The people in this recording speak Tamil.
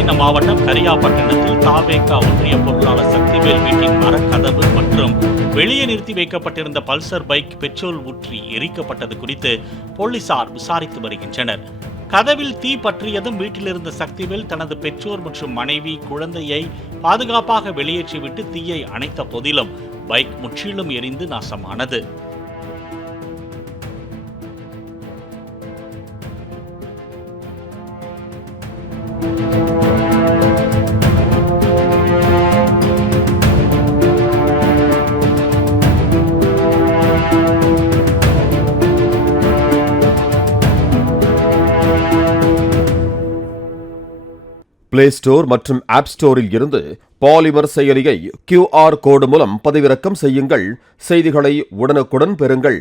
நாகப்பட்டினம் மாவட்டம் கரியாப்பட்டினத்தில் தாவேகா ஒன்றிய பொருளாளர் சக்திவேல் வீட்டின் மரக்கதவு மற்றும் வெளியே நிறுத்தி வைக்கப்பட்டிருந்த பல்சர் பைக் பெட்ரோல் ஊற்றி எரிக்கப்பட்டது குறித்து போலீசார் விசாரித்து வருகின்றனர். கதவில் தீ பற்றியதும் வீட்டிலிருந்த சக்திவேல் தனது பெற்றோர் மற்றும் மனைவி குழந்தையை பாதுகாப்பாக வெளியேற்றிவிட்டு தீயை அணைத்த போதிலும் பைக் முற்றிலும் எரிந்து நாசமானது. பிளே ஸ்டோர் மற்றும் ஆப் ஸ்டோரில் இருந்து பாலிமர் செயலியை QR கோடு மூலம் பதிவிறக்கம் செய்யுங்கள். செய்திகளை உடனுக்குடன் பெறுங்கள்.